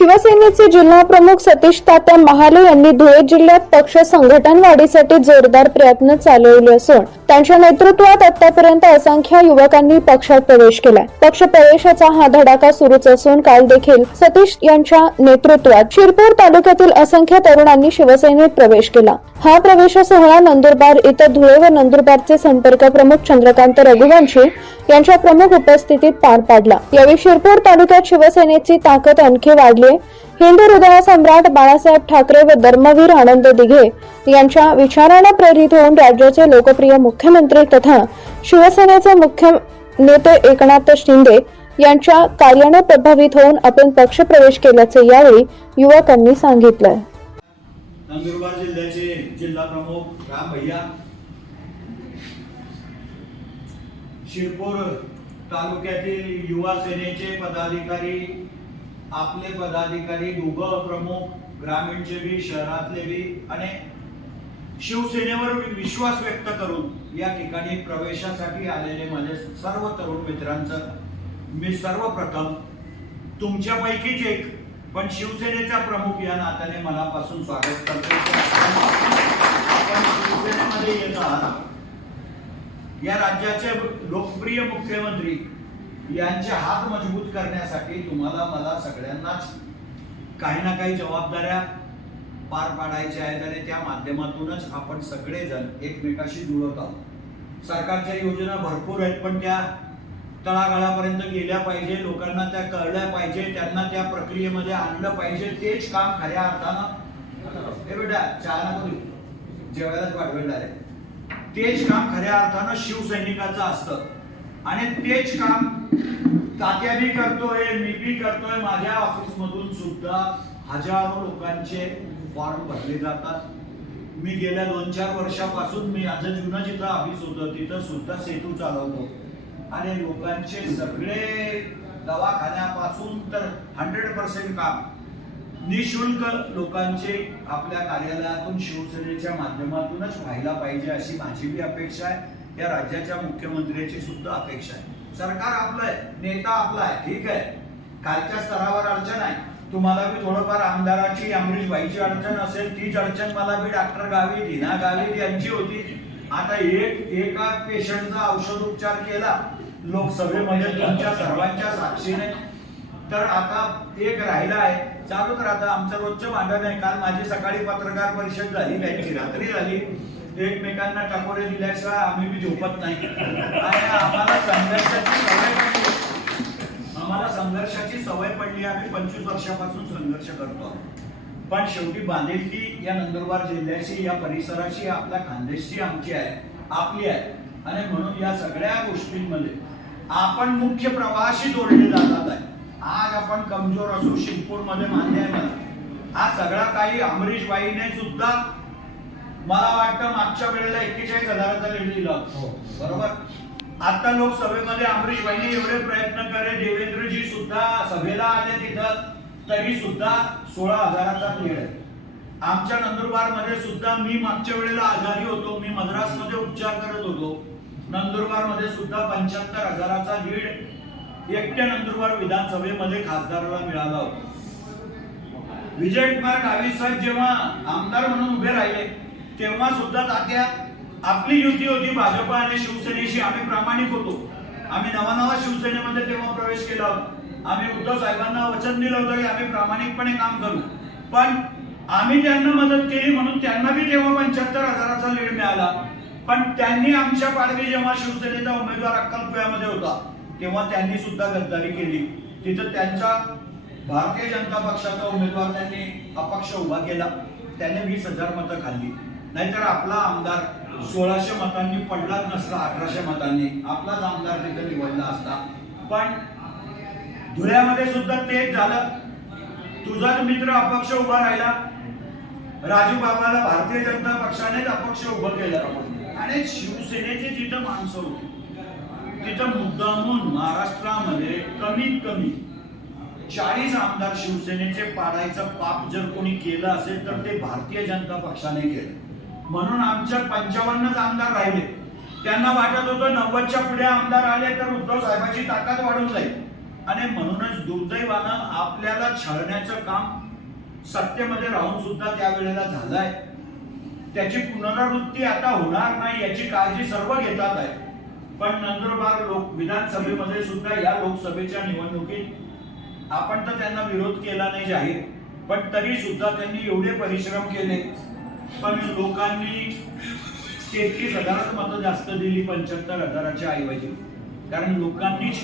शिवसेनेचे जिल्हा प्रमुख सतीश तात्या महाले यांनी धुळे जिल्ह्यात पक्ष संघटन वाढीसाठी जोरदार प्रयत्न चालवले असून त्यांच्या नेतृत्वात आतापर्यंत असंख्य युवकांनी पक्षात प्रवेश केला पक्ष प्रवेशाचा हा धडाका सुरूच असून काल देखील सतीश यांच्या नेतृत्वात शिरपूर तालुक्यातील असंख्य तरुणांनी शिवसेनेत प्रवेश केला. हा प्रवेश सोहळा नंदुरबार इथं धुळे व नंदुरबारचे संपर्क प्रमुख चंद्रकांत रघुवंशी यांच्या प्रमुख उपस्थितीत पार पाडला यावेळी शिरपूर तालुक्यात शिवसेनेची ताकद आणखी वाढली आहे. हिंदू हृदय सम्राट बाळासाहेब ठाकरे व धर्मवीर आनंद दिघे यांच्या विचारानं प्रेरित होऊन राज्याचे लोकप्रिय मुख्यमंत्री तथा शिवसेनेचे मुख्य नेते एकनाथ शिंदे यांच्या कार्याने प्रभावित होऊन आपण पक्षप्रवेश केल्याचे यावेळी युवकांनी सांगितलं नंदुरबार जिल्ह्याचे जिल्हा प्रमुख राम भैया. शिरपूर तालुक्यातील युवा सेनेचे पदाधिकारी आपले पदाधिकारी दोघं प्रमुख ग्रामीणचे बी शहरातले बी आणि शिवसेनेवर विश्वास व्यक्त करून या ठिकाणी प्रवेशासाठी आलेले माझे सर्व तरुण मित्रांचं मी सर्वप्रथम तुमच्यापैकीच एक पण शिवसेनेचा प्रमुख या नात्याने मनापासून स्वागत करतो आपण शिवसेनेमध्ये येत आहात या राज्याचे लोकप्रिय मुख्यमंत्री यांचे हात मजबूत करण्यासाठी तुम्हाला मला सगळ्यांनाच काही ना काही जबाबदाऱ्या पार पाडायच्या आहेत आणि त्या माध्यमातूनच आपण सगळेजण एकमेकाशी जुळत आहोत. सरकारच्या योजना भरपूर आहेत पण त्या तळागाळापर्यंत गेल्या पाहिजे लोकांना त्या कळल्या पाहिजे त्यांना त्या प्रक्रियेमध्ये आणलं पाहिजे तेच काम खऱ्या अर्थानं हे बेटा चहा जेवायलाच पाठवेल आहे तेच काम खऱ्या अर्थानं शिवसैनिकाचं असतं. आणि तेच काम तात्या बी करतोय मी बी करतोय माझ्या ऑफिस मधून सुद्धा हजारो लोकांचे फॉर्म भरले जातात. मी गेल्या दोन चार वर्षापासून मी माझं जुनं जिथं ऑफिस होतं तिथं सुद्धा सेतू चालवतो. आणि लोकांचे सगळे दवाखान्यापासून तर हंड्रेड पर्सेंट काम. निशुल्क लोकांचे आपल्या कार्यालयातून शिवसेनेच्या माध्यमातूनच व्हायला पाहिजे अशी माझी बी अपेक्षा आहे. या राज्याच्या मुख्यमंत्र्याची सुद्धा अपेक्षा आहे. सरकार आपलं आहे नेता आपला आहे ठीक आहे. कालच्या स्तरावर अडचण आहे. तुम्हाला बी थोडंफार आमदाराची अमरीशबाईची अडचण असेल तीच अडचण मला बी डॉक्टर गावी दिना गावी यांची होती. आता एक एका पेशंटचा औषध उपचार केला. लोकसभेमध्ये तुमच्या सर्वांच्या साक्षीने. तर आता एक राहिला आहे चालूच राहतं आमचं रोजचं भांडण आहे. काल माझी सकाळी पत्रकार परिषद झाली त्यांची रात्री झाली. एकमेकांना टाकोरे दिल्याशिवाय आम्ही बी झोपत नाही. आणि आम्हाला संघर्षाची सवय पडली. आम्हाला संघर्षाची सवय पडली. आम्ही पंचवीस वर्षापासून संघर्ष करतो. पण शेवटी बांधिलकी या नंदुरबार जिल्ह्याशी या परिसराशी आपल्या खानदेशची आमची आहे आपली आहे. आणि म्हणून या सगळ्या गोष्टींमध्ये आपण मुख्य प्रवाहाशी जोडले जातात आहे. आज आपण कमजोर असू शिरपूरमध्ये मान्य आहे मला. हा सगळा काही अमरीश बाईने सुद्धा मला वाटतं मागच्या वेळेला एक्केचाळीस हजाराचा लीड दिला. होता. बरोबर? आता लोकसभेमध्ये अमरीश भाईने एवढे प्रयत्न करे देवेंद्रजी सुद्धा सभेला आले तिथं तरी सुद्धा सोळा हजाराचा लीड आहे. आमच्या नंदुरबारमध्ये सुद्धा मी मागच्या वेळेला आजारी होतो मी मद्रासमध्ये उपचार करत होतो. नंदुरबारमध्ये सुद्धा पंच्याहत्तर हजाराचा लीड एकट्या नंदुरबार विधानसभेमध्ये खासदाराला मिळाला होता. विजय कुमार डावी साहेब जेव्हा आमदार म्हणून उभे राहिले तेव्हा सुद्धा तात्या आपली युती होती भाजप आणि शिवसेनेशी. आम्ही प्रामाणिक होतो. आम्ही नवा नवा शिवसेनेमध्ये तेव्हा प्रवेश केला होता. आम्ही उद्धव साहेबांना वचन दिलं होतं की आम्ही प्रामाणिकपणे काम करू. पण आम्ही त्यांना मदत केली म्हणून त्यांना बी तेव्हा पंच्याहत्तर हजाराचा लीड मिळाला. पण त्यांनी आमच्या पाडवी जेव्हा शिवसेनेचा उमेदवार अक्कलपुयामध्ये होता तेव्हा त्यांनी सुद्धा गद्दारी केली. तिथं त्यांचा भारतीय जनता पक्षाचा उमेदवार त्यांनी अपक्ष उभा केला. त्याने वीस हजार मतं खाल्ली. नाहीतर आपला आमदार सोळाशे मतांनी पडलाच नसता अठराशे मतांनी. आपलाच आमदार तिथे निवडला असता. पण धुळ्यामध्ये सुद्धा तेच झालं. तुझाच मित्र अपक्ष उभा राहिला. राजू बाबाला भारतीय जनता पक्षानेच अपक्ष उभं केलं. आणि शिवसेनेचे जिथं माणसं होती तिथं मुद्दामून महाराष्ट्रामध्ये कमीत कमी चाळीस आमदार शिवसेनेचे पाडायचं पाप जर कोणी केलं असेल तर ते भारतीय जनता पक्षाने केलं. म्हणून आमच्या पंचावन्नच आमदार राहिले. त्यांना वाटत होतं नव्वदच्या पुढे आमदार आले तर उद्धव साहेबांची ताकद वाढून जाईल. आणि म्हणूनच दुर्दैवानं आपल्याला छळण्याचं काम सत्तेमध्ये राहून सुद्धा त्यावेळेला झालंय. त्याची पुनरावृत्ती आता होणार नाही याची काळजी सर्व घेतात आहे. पण नंदुरबार लोक विधानसभेमध्ये सुद्धा या लोकसभेच्या निवडणुकीत आपण तर त्यांना विरोध केला नाही जाहीर पण तरी सुद्धा त्यांनी एवढे परिश्रम केले. पण लोकांनी तेहतीस हजारात मतं जास्त दिली पंच्याहत्तर हजाराच्या ऐवजी. कारण लोकांनीच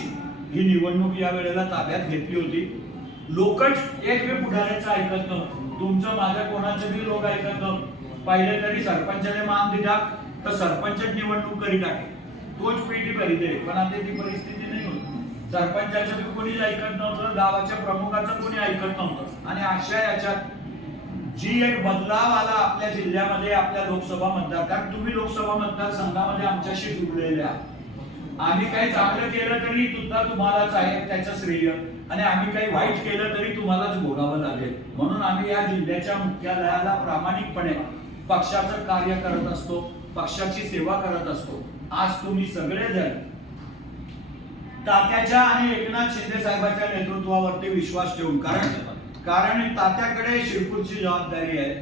ही निवडणूक या वेळेला ताब्यात घेतली होती. लोकच एक वेळ पुढाऱ्याचं ऐकत नव्हतं. तुमचं माझ्या कोणाचं बी लोक ऐकत नव्हतं. पहिले तरी सरपंचाने मान दिला तर सरपंचच निवडणूक करी टाके तोच पेटी पाहिजे पण आता ती परिस्थिती नाही होती. सरपंचाचं बी कोणीच ऐकत नव्हतं गावाच्या प्रमुखाचं कोणी ऐकत नव्हतं. आणि अशा याच्यात जी एक बदलाव आला आपल्या जिल्ह्यामध्ये आपल्या लोकसभा मतदार कारण तुम्ही लोकसभा मतदारसंघामध्ये आमच्याशी जुडलेले आहात. आम्ही काही चांगलं केलं तरी सुद्धा तुम्हालाच आहे त्याचं श्रेय. आणि आम्ही काही वाईट केलं तरी तुम्हालाच बोलावं लागेल. म्हणून आम्ही या जिल्ह्याच्या मुख्यालयाला प्रामाणिकपणे पक्षाचं कार्य करत असतो पक्षाची सेवा करत असतो. आज तुम्ही सगळेजण तात्याच्या आणि एकनाथ शिंदे साहेबांच्या नेतृत्वावरती विश्वास ठेवून कारण कारण तात्याकडे शिरपूरची जबाबदारी आहे.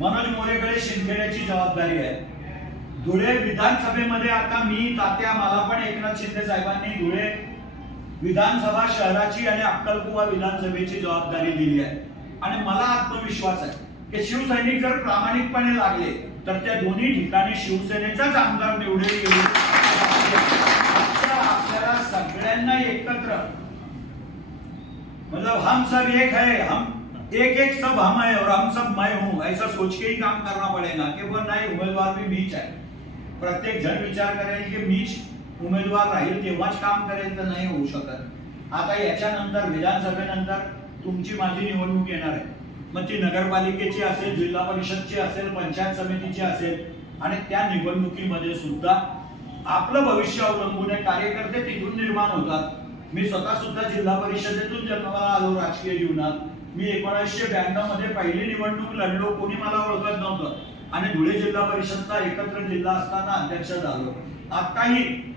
मनोज मोरेकडे शिंदेची जबाबदारी आहे. धुळे विधानसभेमध्ये आता मी तात्या मला पण एकनाथ शिंदे साहेबांनी धुळे विधानसभा शहराची आणि अक्कलकुवा विधानसभेची जबाबदारी दिली आहे. आणि मला आत्मविश्वास आहे. हे शिवसैनिक जर प्रामाणिकपणे लागले तर त्या दोन्ही ठिकाणी शिवसेनेचाच आमदार निवडून येऊ आपल्याला सगळ्यांना एकत्र. मतलब हम सब एक है हम एक एक सब हम है और हम सब मैं हूं. ऐसा सोच के ही काम करना पड़ेगा कि वो नाही उमेदवार भी मीच आहे प्रत्येक जण विचार करेल की मीच उमेदवार राहील तेव्हाच काम करेल तर नाही होऊ शकत. आता याच्यानंतर विधानसभेनंतर तुमची माझी निवडणूक येणार आहे. मग ती नगरपालिकेची असेल जिल्हा परिषदची असेल पंचायत समितीची असेल आणि त्या निवडणुकीमध्ये सुद्धा आपलं भविष्य अवलंबून आहे. कार्यकर्ते तिथून निर्माण होतात. मी स्वतः सुद्धा जिल्हा परिषदेतून जन्माला आलो राजकीय जीवनात. मी एकोणीसशे ब्याण्णवमध्ये पहिली निवडणूक लढलो कोणी मला ओळखत नव्हतं. आणि धुळे जिल्हा परिषदचा एकत्र जिल्हा असताना अध्यक्ष झालो. आताही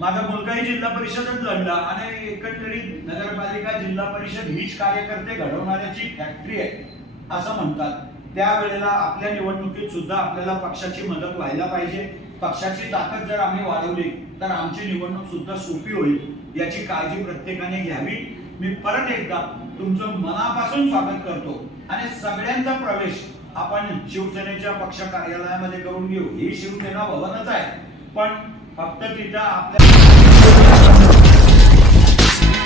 माझा मुलगाही जिल्हा परिषदच लढला आणि एकंदरीत नगरपालिका जिल्हा परिषद हीच कार्यकर्ते घडवणाऱ्याची फॅक्टरी आहे असं म्हणतात. त्यावेळेला आपल्या निवडणुकीत सुद्धा आपल्याला पक्षाची मदत व्हायला पाहिजे. पक्षाची ताकद जर आम्ही वाढवली तर आमची निवडणूक सुद्धा सोपी होईल याची काळजी प्रत्येकाने घ्यावी. मी परत एकदा तुमचं मनापासून स्वागत करतो आणि सगळ्यांचा प्रवेश आपण शिवसेनेच्या पक्ष कार्यालयामध्ये करून घेऊ. ही शिवसेना भवनच आहे. पण फक्त तिथं आपल्या